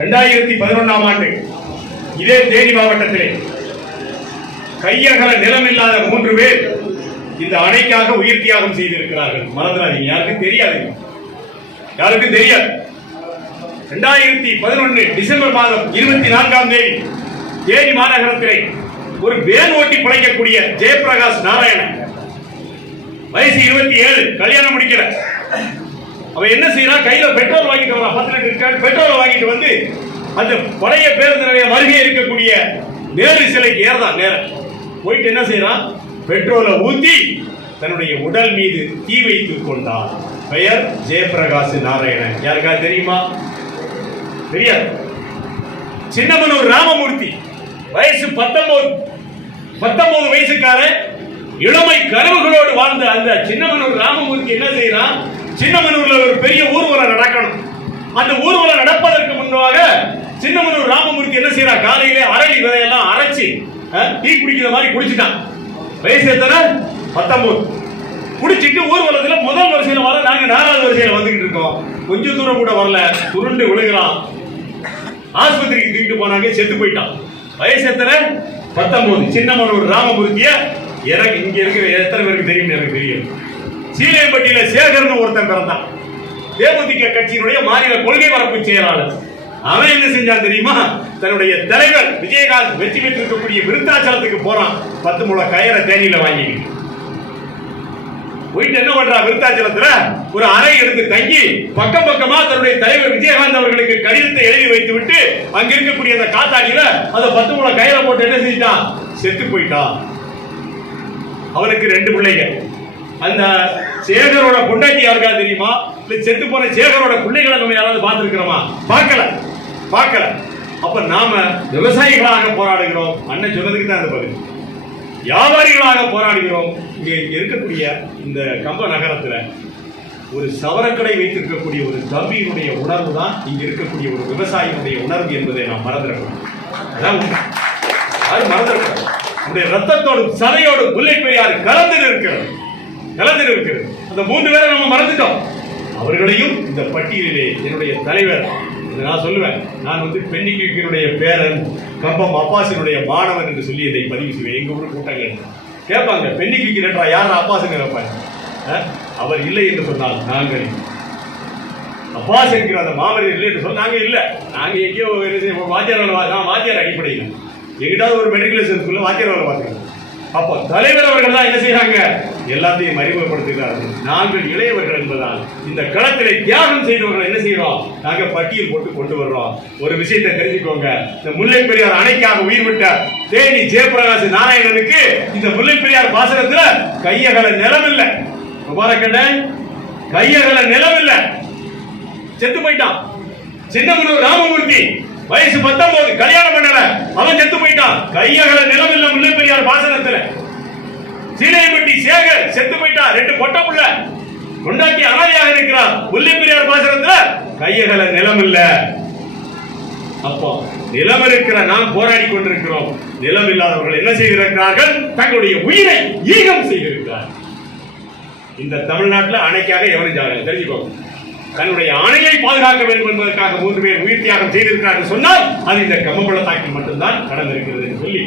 2011ஆம் ஆண்டு இதே தேனி மாவட்டத்திலே கையகல நிலமில்லாத 3 பேர் இந்த அணைக்காக உயிர் தியாகம் செய்திருக்கிறார்கள். மறந்துடாதீங்க, யாருக்கும் தெரியாது. 2011 டிசம்பர் மாதம் 24ஆம் தேதி தேனி மாநகரத்திலே ஒரு வேன் ஓட்டி பிழைக்கக்கூடிய ஜெயபிரகாஷ் நாராயணன், வயசு 27, கல்யாணம் முடிக்கிற. அவன் என்ன செய்யறான், கையில பெட்ரோல் வாங்கிட்டு வரான். 10 லிட்டர் பெட்ரோல் வாங்கிட்டு வந்து அந்த பழைய பேருந்து நிலையம் அருகே இருக்கக்கூடிய நேரு சிலைக்கு ஏறதான். நேரம் போயிட்டு என்ன செய்யறான், பெட்ரோலை ஊத்தி தன்னுடைய உடல் மீது தீ வைத்துக் கொண்டான். பெயர் ஜெயபிரகாஷ் நாராயணன். யாருக்கா தெரியுமா? தெரியாது. சின்னமனூர் ராமமூர்த்தி, வயசு 19 வயசுக்காரன், இளமை கனவுகளோடு வாழ்ந்த அந்த சின்னமனூர் ராமமூர்த்தி என்ன செய்யறான், சின்னமனூர்ல ஒரு பெரிய ஊர்வலம் நடக்கணும். அந்த ஊர்வலம் நடப்பதற்கு முன்பாக சின்னமனூர் ராமமூர்த்தி என்ன செய்யறான், காலையிலே அரளி விதையெல்லாம் அரைச்சி டீ குடிக்கிற மாதிரி குடிச்சிட்டான். வயசு எத்தனை? 19. குடிச்சிட்டு ஊர்வலத்துல முதல் வரிசையில வர, நாங்க 4வது வரிசையில வந்துகிட்டு இருக்கோம். கொஞ்சம் தூரம் கூட வரல, சுருண்டு விழுகிறான். ஆஸ்பத்திரிக்கு தூக்கிட்டு போனாங்க, செத்து போயிட்டான். வயசு எத்தனை? 19. சின்னமனூர் ராமமூர்த்திய எனக்கு இங்க இருக்கிற எத்தனை பேருக்கு தெரியும்? எனக்கு தெரியும். சீலைப்பட்டியில சேகர்னு ஒருத்தன் பிறந்தான், தேமுதிக கட்சியினுடைய மாநில கொள்கை பரப்பு செயலாளர். அவன் என்ன செஞ்சான் தெரியுமா, தன்னுடைய தலைவர் விஜயகாந்த் வெற்றி பெற்றிருக்கக்கூடிய விருத்தாச்சலத்துக்கு போறான். 10 முழம் கயிறை தேனியில வாங்கிக்கிட்டு போயிட்டு என்ன பண்றான், விருத்தாச்சலத்துல ஒரு அறை எடுத்து தங்கி பக்கம் பக்கமா தன்னுடைய தலைவர் விஜயகாந்த் அவர்களுக்கு கடிதத்தை எழுதி வைத்து விட்டு அங்க இருக்கக்கூடிய அந்த காத்தாடியில அந்த 10 முழம் கயிறை போட்டு என்ன செஞ்சான், செத்து போயிட்டான். அவனுக்கு 2 பிள்ளைகள். அந்த சேகரோட பொண்டாட்டி யாருக்கா தெரியுமா? செத்து போன சேகரோட பிள்ளைகளை நம்ம யாராவது பார்த்திருக்கிறோமா? பார்க்கல. அப்ப நாம விவசாயிகளாக போராடுகிறோம். அண்ணன் சொன்னதுக்கு தான் அந்த பதில். வியாபாரிகளாக போராடுகிறோம். இங்க இருக்கக்கூடிய இந்த கம்ப நகரத்துல ஒரு சவரக்கடை வைத்திருக்கக்கூடிய ஒரு தம்பியினுடைய உணர்வு தான் இங்க இருக்கக்கூடிய ஒரு விவசாயினுடைய உணர்வு என்பதை நாம் மறந்துடக்கூடாது. அதான் மறந்துடக்கூடாது. நம்முடைய ரத்தத்தோடு சதையோடு முல்லை பெரியாறு கலந்து இருக்கிறது. அந்த 3 பேரை நம்ம மறந்துட்டோம். அவர்களையும் இந்த பட்டியலிலே என்னுடைய தலைவர், நான் சொல்லுவேன், நான் பெண்ணிக்கினுடைய பேரன், கம்பம் அப்பாசினுடைய மாணவன் என்று சொல்லி இதை பதிவு செய்வேன். எங்க ஊர் கூட்டங்கள் கேட்பாங்க, பெண்ணிக்கு நன்றா யார் அப்பாசுங்க கேட்பாங்க. அவர் இல்லை என்று சொன்னால் நாங்கள் அப்பாஸ் என்கிற அந்த மாமனிதர் இல்லை என்று சொன்னாங்க. இல்லை, நாங்க எங்கேயோ வாத்தியார் வாத்தியார் அடிப்படையில் எங்கிட்டாவது ஒரு மெட்ரிகுலேஷன் ஸ்கூல்ல வாத்தியார் வேலை பார்த்துக்கிறோம். அப்போ தலைவர் அவர்கள் தான் என்ன செய்யறாங்க, எல்லாத்தையும் அறிமுகப்படுத்துகிறார்கள். நாங்கள் இளையவர்கள் என்பதால் இந்த களத்திலே தியாகம் செய்தவர்கள் என்ன செய்யறோம், நாங்க பட்டியல் போட்டு கொண்டு வர்றோம். ஒரு விஷயத்தை தெரிஞ்சுக்கோங்க, இந்த முல்லை பெரியார் அணைக்காக உயிர் விட்ட தேனி ஜெயபிரகாஷ் நாராயணனுக்கு இந்த முல்லை பெரியார் பாசனத்துல கையகல நிலம் இல்லை. கையகல நிலம் இல்லை, செத்து போயிட்டான். சின்னமனூர் ராமமூர்த்தி, வயசு 19, கல்யாணம் பண்ணல, அவன் செத்து போயிட்டான். கையகல நிலம் இல்ல முல்லை பெரியார் பாசனத்துல. சீலைப்பட்டி சேகர் செத்து போயிட்டான். 2 பொட்ட புள்ள கொண்டாட்டி அனாதையாக இருக்கிறான். முல்லை பெரியார் பாசனத்துல கையகல நிலம் இல்ல. அப்போ நிலம் இருக்கிற நாம் போராடி கொண்டிருக்கிறோம். நிலம் இல்லாதவர்கள் என்ன செய்திருக்கிறார்கள், தங்களுடைய உயிரை ஈகம் செய்திருக்கிறார்கள். இந்த தமிழ்நாட்டில் அணைக்காக எவரும் தெரிஞ்சுக்கோங்க, தன்னுடைய அணையை பாதுகாக்க வேண்டும் என்பதற்காக 3 பேர் உயிர் தியாகம் செய்திருக்கிறார்கள் சொன்னால் அது இந்த கம்பபள்ளத்தாக்கில் மட்டும்தான் நடந்திருக்கிறது என்று சொல்லி